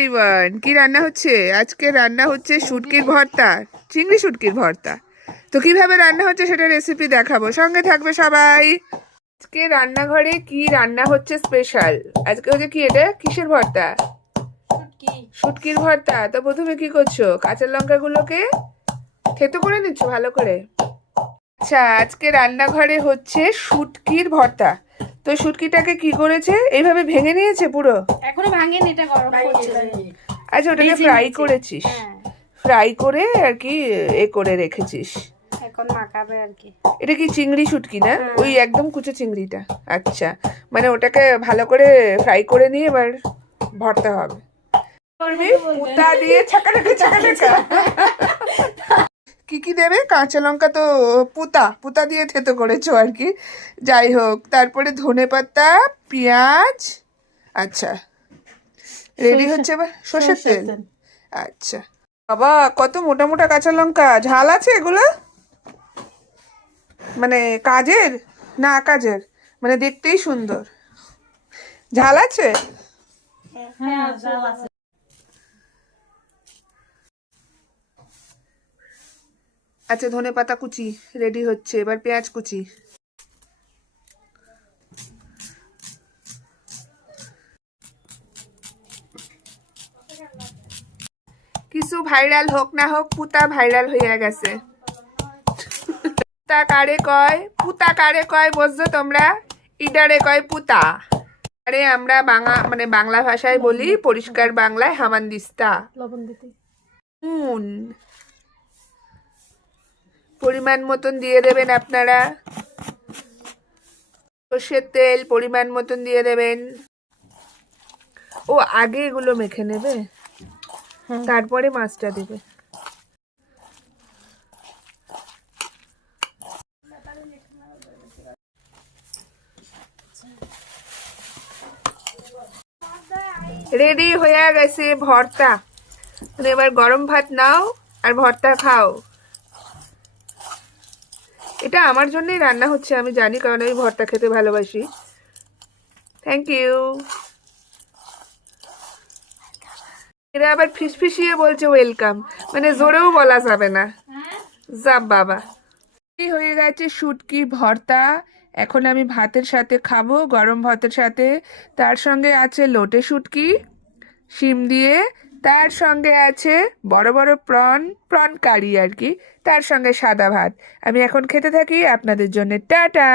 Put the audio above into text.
Everyone, কি রান্না হচ্ছে? আজকে রান্না হচ্ছে শুটকির ভর্তা, চিংড়ি শুটকির ভর্তা। তো কিভাবে রান্না হচ্ছে সেটা রেসিপি দেখাবো, সঙ্গে থাকবে সবাই। আজকে রান্নাঘরে কি রান্না হচ্ছে স্পেশাল? আজকে হচ্ছে কি, এটা কিসের ভর্তা? শুটকির ভর্তা। তো প্রথমে কি করছো? কাঁচা লঙ্কাগুলোকে থেতো করে নিচ্ছ ভালো করে। আচ্ছা, আজকে রান্নাঘরে হচ্ছে শুটকির ভর্তা। তো শুটকিটাকে কি করেছে? এইভাবে ভেঙে নিয়েছে পুরো? এখনো ভাঙেনি, এটা গরম করছে। আচ্ছা, ওটাকে ফ্রাই করেছিস? ফ্রাই করে আর কি করে রেখেছিস? এখন মাখাবে আর কি। এটা কি চিংড়ি শুটকি না? ওই একদম কুচো চিংড়িটা। আচ্ছা, মানে ওটাকে ভালো করে ফ্রাই করে নিয়ে এবার ভর্তা হবে। করবি পুতা দিয়ে ছাকা ছাকা। কি কি দেবে? কাঁচা লঙ্কা তো পুতা দিয়ে থেতো করেছো আর কি। যাই হোক, তারপরে ধনেপাতা, পেঁয়াজ। আচ্ছা, রেডি হচ্ছে এবার সর্ষের তেল। আচ্ছা বাবা, কত মোটা মোটা কাঁচা লঙ্কা! ঝাল আছে এগুলো? মানে কাজের না কাজের, মানে দেখতেই সুন্দর। ঝাল আছে? আচ্ছা, ধনেপাতা কুচি রেডি হচ্ছে, এবার পেঁয়াজ কুচি। কিছু ভাইরাল হোক না হোক, পুতা ভাইরাল হইয়া গেছে। পুতা কারে কয়? পুতা কারে কয় বুঝছো তোমরা? ইডারে কয় পুতা। আরে আমরা বাংলা ভাষায় বলি, পরিষ্কার বাংলায় হামানদিস্তা। লবণ দিতে নুন পরিমাণ মতন দিয়ে দেবেন আপনারা। সর্ষের তেল পরিমাণ মতন দিয়ে দেবেন। ও আগে এগুলো মেখে নেবে, তারপরে মাছটা দেবে। রেডি হয়ে গেছে ভর্তা। এবার গরম ভাত নাও আর ভর্তা খাও। এটা আমার জন্যই রান্না হচ্ছে, আমি জানি, কারণ আমি ভর্তা খেতে ভালোবাসি। Thank you. এরা আবার ফিসফিসিয়ে বলছে ওয়েলকাম, মানে জোরেও বলা যাবে না। যাব বাবা। হয়ে গেছে শুটকি ভর্তা। এখন আমি ভাতের সাথে খাবো, গরম ভাতের সাথে। তার সঙ্গে আছে লোটে শুটকি শিম দিয়ে, তার সঙ্গে আছে বড় বড় প্রন কারি আর কি, তার সঙ্গে সাদা ভাত। আমি এখন খেতে থাকি, আপনাদের জন্য টাটা।